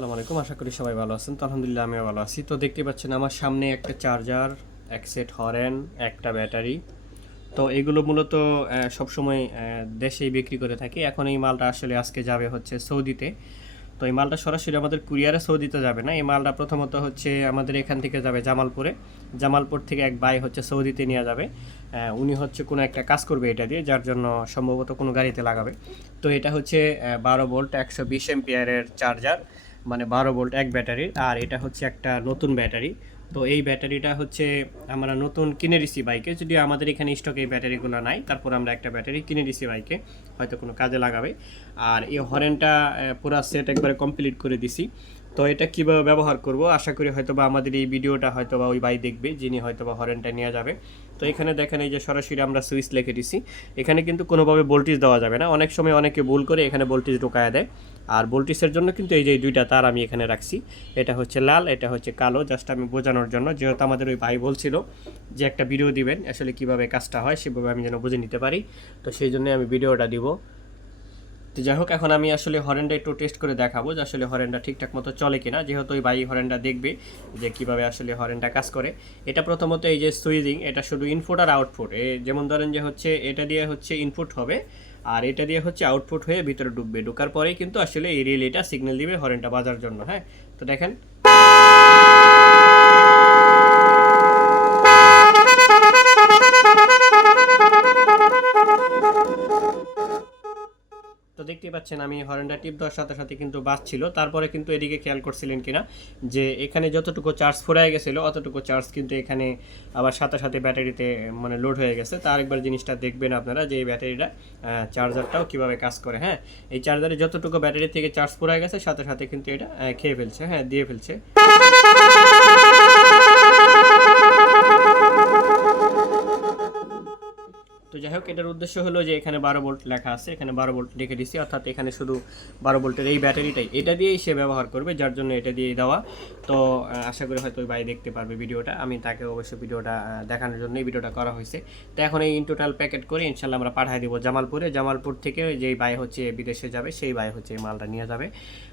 আসসালামু আলাইকুম, আশা করি সবাই ভালো আছেন। তো আলহামদুলিল্লাহ আমিও ভালো আছি। তো দেখতে পাচ্ছেন আমার সামনে একটা চার্জার, এক সেট হরেন, একটা ব্যাটারি। তো এগুলো মূলত সবসময় দেশেই বিক্রি করে থাকি। এখন এই মালটা আসলে আজকে যাবে হচ্ছে সৌদিতে। তো এই মালটা সরাসরি আমাদের কুরিয়ারে সৌদিতে যাবে না। এই মালটা প্রথমত হচ্ছে আমাদের এখান থেকে যাবে জামালপুরে। জামালপুর থেকে এক ভাই হচ্ছে সৌদিতে নিয়ে যাবে। উনি হচ্ছে কোনো একটা কাজ করবে এটা দিয়ে, যার জন্য সম্ভবত কোনো গাড়িতে লাগাবে। তো এটা হচ্ছে 12 ভোল্ট 120 এম্পিয়ারের চার্জার, মানে 12 ভোল্ট এক ব্যাটারির। আর এটা হচ্ছে একটা নতুন ব্যাটারি। তো এই ব্যাটারিটা হচ্ছে আমরা নতুন কিনে দিছি বাইকে, যদিও আমাদের এখানে স্টকে এই ব্যাটারিগুলো নাই, তারপর আমরা একটা ব্যাটারি কিনে দিছি বাইকে, হয়তো কোনো কাজে লাগাবে। আর এই হরেনটা পুরো সেট একবারে কমপ্লিট করে দিছি। তো এটা কীভাবে ব্যবহার করব আশা করি হয়তোবা আমাদের এই ভিডিওটা হয়তোবা ওই ভাই দেখবে যিনি হয়তোবা হরেনটা নিয়ে যাবে। তো এখানে দেখেন এই যে সরাসরি আমরা সুইচ লিখে দিছি। এখানে কিন্তু কোনোভাবে ভোল্টেজ দেওয়া যাবে না। অনেক সময় অনেকে ভুল করে এখানে ভোল্টেজ ঢোকায় দেয়। আর ভোল্টেজের জন্য কিন্তু এই যে দুইটা তার আমি এখানে রাখছি, এটা হচ্ছে লাল, এটা হচ্ছে কালো, জাস্ট আমি বোঝানোর জন্য, যেহেতু আমাদের ওই ভাই বলছিল যে একটা ভিডিও দিবেন আসলে কিভাবে কাজটা হয় সেভাবে আমি যেন বুঝে নিতে পারি। তো সেই জন্য আমি ভিডিওটা দিব। তো যাই হোক, এখন আমি আসলে হরেনটা একটু টেস্ট করে দেখাবো যে আসলে হরেনটা ঠিকঠাক মতো চলে কিনা, যেহেতু ওই ভাই হরেনটা দেখবে যে কিভাবে আসলে হরেনটা কাজ করে। এটা প্রথমত এই যে সুইচিং, এটা শুধু ইনপুট আর আউটপুট। যেমন ধরেন যে হচ্ছে এটা দিয়ে হচ্ছে ইনপুট হবে, আর এটা দিয়ে হচ্ছে আউটপুট হয়ে ভিতরে ঢুকবে। ঢোকার পরেই কিন্তু আসলে এই রিলেটা সিগন্যাল দিবে হরেনটা বাজার জন্য। হ্যাঁ, তো দেখেন তো দেখতেই পাচ্ছেন আমি হরেনটা টিপ দেওয়ার সাথে সাথে কিন্তু বাজছিল। তারপরে কিন্তু এদিকে খেয়াল করছিলেন কিনা যে এখানে যতটুকু চার্জ ফুরায় গেছিলো অতটুকু চার্জ কিন্তু এখানে আবার সাথে সাথে ব্যাটারিতে মানে লোড হয়ে গেছে। তার একবার জিনিসটা দেখবেন আপনারা যে এই ব্যাটারিটা চার্জারটাও কীভাবে কাজ করে। হ্যাঁ, এই চার্জারে যতটুকু ব্যাটারি থেকে চার্জ ফুরায় গেছে সাথে সাথে কিন্তু এটা খেয়ে ফেলছে, হ্যাঁ দিয়ে ফেলছে। তো যাই হোক, এটার উদ্দেশ্য হলো যে এখানে 12 ভোল্ট লেখা আছে, এখানে 12 ভোল্ট লিখে দিচ্ছি, অর্থাৎ এখানে শুধু 12 ভোল্টের এই ব্যাটারিটাই এটা দিয়েই সে ব্যবহার করবে, যার জন্য এটা দিয়েই দেওয়া। তো আশা করি হয়তো ওই ভাই দেখতে পারবে ভিডিওটা, আমি তাকে অবশ্যই ভিডিওটা দেখানোর জন্যই ভিডিওটা করা হয়েছে। তো এখন এই ইন টোটাল প্যাকেট করে ইনশাল্লাহ আমরা পাঠিয়ে দেবো জামালপুরে। জামালপুর থেকে যেই ভাই হচ্ছে বিদেশে যাবে সেই ভাই হচ্ছে এই মালটা নিয়ে যাবে।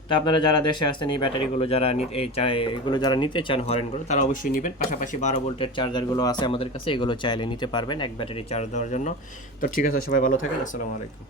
তো আপনারা যারা দেশে আসছেন এই ব্যাটারিগুলো যারা এগুলো যারা নিতে চান হরেনগুলো, তারা অবশ্যই নেবেন। পাশাপাশি 12 ভোল্টের চার্জারগুলো আছে আমাদের কাছে, এগুলো চাইলে নিতে পারবেন এক ব্যাটারি চার্জ দেওয়ার জন্য। তো ঠিক আছে, সবাই ভালো থাকেন, আসসালামু আলাইকুম।